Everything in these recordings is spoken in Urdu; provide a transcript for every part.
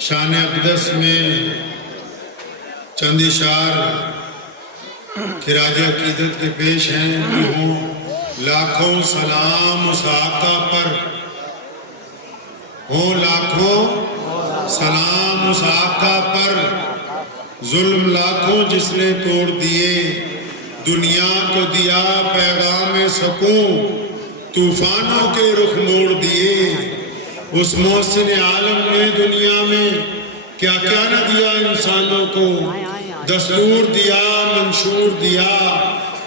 شان اقدس میں چند اشعار خراج عقیدت کے پیش ہیں کہ ہوں لاکھوں سلام اس آقا پر، ہوں لاکھوں سلام اس آقا پر، ظلم لاکھوں جس نے توڑ دیے، دنیا کو دیا پیغام سکون، طوفانوں کے رخ موڑ دیے۔ اس محسن عالم نے دنیا میں کیا کیا نہ دیا انسانوں کو، دستور دیا، منشور دیا،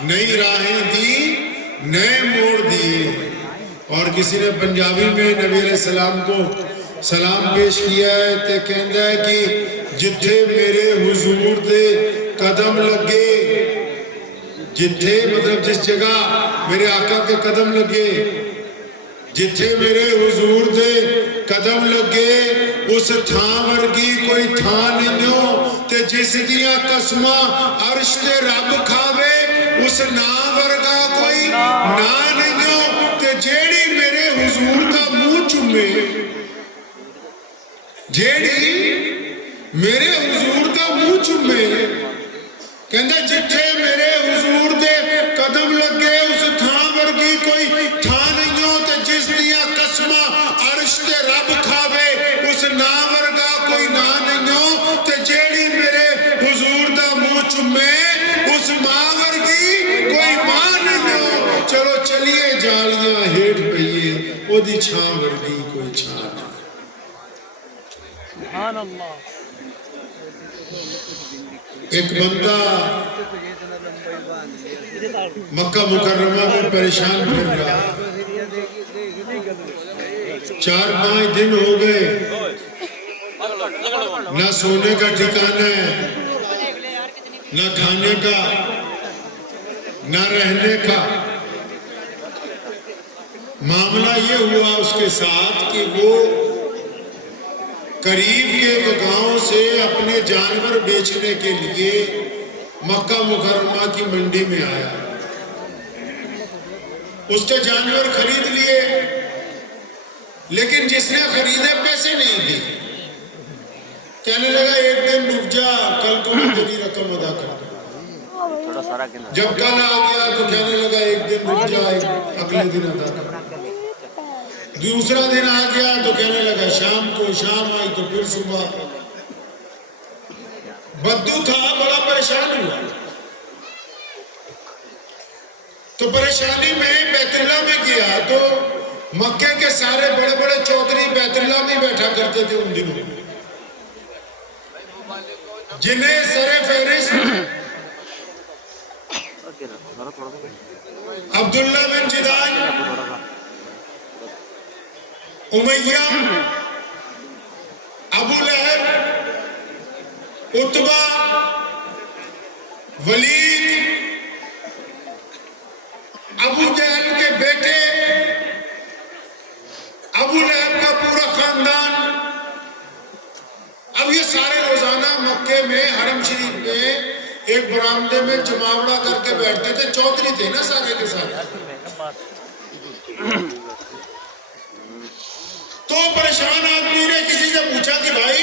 نئی راہیں دی، نئے موڑ دیے۔ اور کسی نے پنجابی میں نبی علیہ السلام کو سلام پیش کیا ہے تے کہندہ ہے کہ جتھے میرے حضور دے قدم لگے، جتھے مطلب جس جگہ میرے آقا کے قدم لگے، جتھے میرے حضور دے قدم لگے، اس تھاں ورگی کوئی تھاں نہیں ہو تے جس دیا قسمہ عرش تے رب کھاوے، اس نام ورگا کوئی نام نہیں ہو تے جیڑی میرے حضور دا منہ چومے، جیڑی میرے حضور دا منہ چومے، کہندہ جتھے میرے حضور دے قدم لگے، اس تھاں ورگی کوئی تھاں نہیں ہو تے جس دیا قسمہ عرش تے رب کھاوے، اس نام ورگا کوئی نام نہیں ہو تے جیڑی میرے حضور دا منہ چومے، اس ماں ورگی کوئی ماں نہیں ہو۔ چلو چلیے جالیاں ہیٹ پئیے، او دی چھاں ورگی کوئی چھاں نہیں۔ سبحان اللہ۔ ایک بندہ مکہ مکرمہ میں پریشان پھر رہا، 4-5 دن ہو گئے، نہ سونے کا ٹھکانہ ہے، نہ کھانے کا، نہ رہنے کا۔ معاملہ یہ ہوا اس کے ساتھ کہ وہ قریب کے گاؤں سے اپنے جانور بیچنے کے لیے مکہ مکرمہ کی منڈی میں آیا، اس کے جانور خرید لیے، لیکن جس نے خریدے پیسے نہیں دیے، کہنے لگا ایک دن رک جا، کل کو میں تیری رقم ادا کر دوں۔ جب کل آ گیا تو کہنے لگا ایک دن رک جا، اگلے دن ادا کر دوں۔ دوسرا دن آ گیا تو کہنے لگا شام کو، شام آئی تو پھر صبح۔ بدو تھا، بڑا پریشان ہوا، تو پریشانی میں بیت اللہ میں گیا تو مکے کے سارے بڑے بڑے چودھری بیت اللہ میں بیٹھا کرتے تھے ان دنوں، جنہیں سر فہرست عبداللہ بن جدعان، امیہ، ابو لہب، عتبہ، ولید، ابو جہل کے بیٹے، ابو لہب کا پورا خاندان، اب یہ سارے روزانہ مکے میں حرم شریف میں ایک برآمدے میں جماوڑا کر کے بیٹھتے تھے، چودھری تھے نا سارے کے سارے۔ تو پریشان آدمی نے کسی سے پوچھا کہ بھائی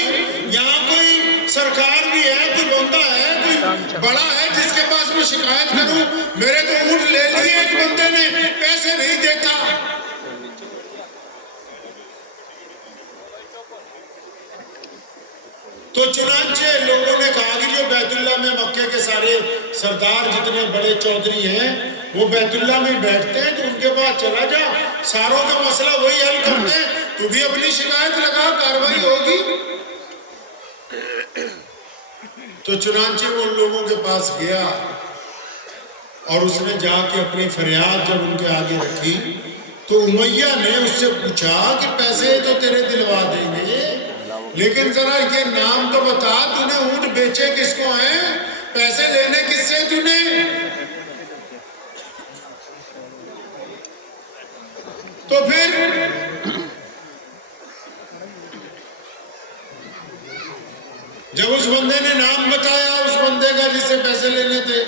یہاں کوئی سرکار بھی ہے، کوئی بندہ ہے، کوئی بڑا ہے جس کے پاس میں شکایت کروں؟ میرے تو اونٹ لے لیے ایک بندے نے، پیسے نہیں دیتا۔ تو چنانچہ لوگوں نے کہا کہ جو بیت اللہ میں مکے کے سارے سردار جتنے بڑے چودھری ہیں وہ بیت اللہ میں بیٹھتے ہیں، تو ان کے پاس چلا جا، ساروں کا مسئلہ وہی حل کرتے ہیں، تو بھی اپنی شکایت لگا، کاروائی ہوگی۔ تو چنانچہ وہ ان لوگوں کے پاس گیا اور اس نے جا کے اپنی فریاد جب ان کے آگے رکھی تو امیہ نے اس سے پوچھا کہ پیسے تو تیرے دلوا دیں گے، لیکن ذرا یہ نام تو بتا، تو نے اونٹ بیچے کس کو ہیں، پیسے لینے کس سے تو نے؟ تو پھر جب اس بندے نے نام بتایا اس بندے کا جس سے پیسے لینے تھے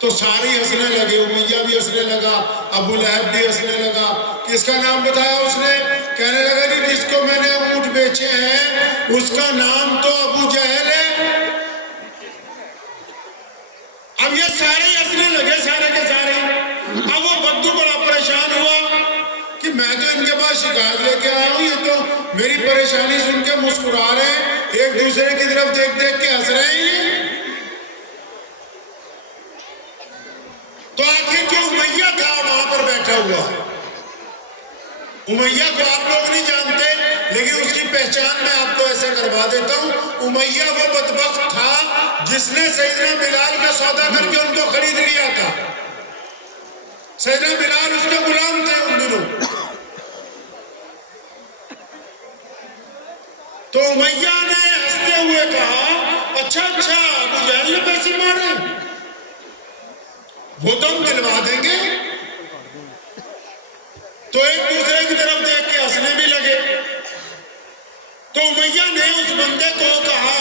تو ساری ہنسنے لگے، امیہ بھی ہنسنے لگا، ابو لہب بھی ہنسنے لگا، کس کا نام بتایا اس نے؟ کہنے لگا کہ جس کو میں نے اونٹ بیچے ہیں اس کا نام تو ابو جہل ہے۔ اب یہ سارے ہنسنے لگے، سارے کے سارے۔ اب وہ بدو بڑا پریشان ہوا کہ میں تو ان کے پاس شکایت لے کے آیا ہوں، یہ تو میری پریشانی سن کے مسکرا رہے ہیں، ایک دوسرے کی طرف دیکھ دیکھ کے ہنس رہے ہیں۔ تو آخر جو امیہ تھا وہاں پر بیٹھا ہوا، امیہ کو آپ لوگ نہیں جانتے لیکن اس کی پہچان میں آپ کو ایسے کروا دیتا ہوں۔ امیہ وہ بدبخت تھا جس نے سیدنا بلال کا سودا کر کے ان کو خرید لیا تھا۔ سیدنا بلال اس کے غلام تھے ان دنوں۔ تو امیہ نے ہنستے ہوئے کہا اچھا ابو جہل نے پیسے مارے، وہ تو ہم دلوا دیں گے۔ تو ایک دوسرے کی طرف دیکھ کے ہنسنے بھی لگے۔ تو امیہ نے اس بندے کو کہا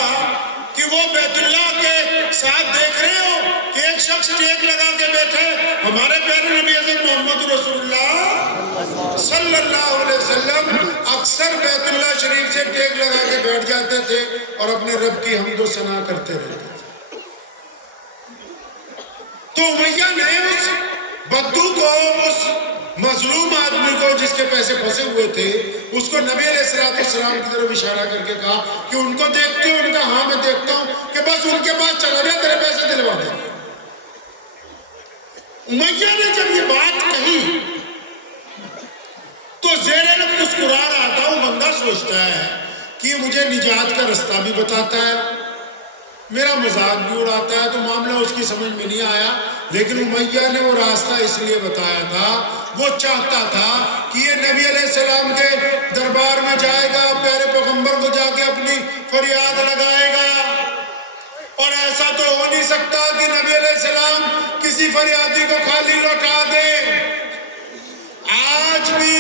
کہ وہ بیت اللہ کے ساتھ دیکھ رہے ہو کہ ایک شخص ٹیک لگا کے بیٹھے، ہمارے پیارے نبی حضرت محمد رسول اللہ صلی اللہ علیہ وسلم اکثر بیت اللہ شریف سے ٹیک لگا کے بیٹھ جاتے تھے اور اپنے رب کی حمد و ثنا کرتے رہتے تھے۔ تو امیہ نے اس بدو کو، اس مظلوم آدمی کو جس کے پیسے پھنسے ہوئے تھے، اس کو نبی علیہ السلام کی طرف اشارہ کر کے کہا کہ ان کو دیکھتے ہو؟ ان کا ہاں میں دیکھتا ہوں، کہ بس ان کے پاس چلا جا، تیرے پیسے دلوا دیں۔ امیہ نے جب یہ بات کہی تو زیر لب مسکرا رہا تھا۔ وہ بندہ سوچتا ہے کہ یہ مجھے نجات کا رستہ بھی بتاتا ہے، میرا مذاق بھی اڑاتا ہے، تو معاملہ اس کی سمجھ میں نہیں آیا۔ لیکن امیہ نے وہ راستہ اس لیے بتایا تھا، وہ چاہتا تھا کہ یہ نبی علیہ السلام کے دربار میں جائے گا، پیارے پیغمبر کو جا کے اپنی فریاد لگائے گا، اور ایسا تو ہو نہیں سکتا کہ نبی علیہ السلام کسی فریادی کو خالی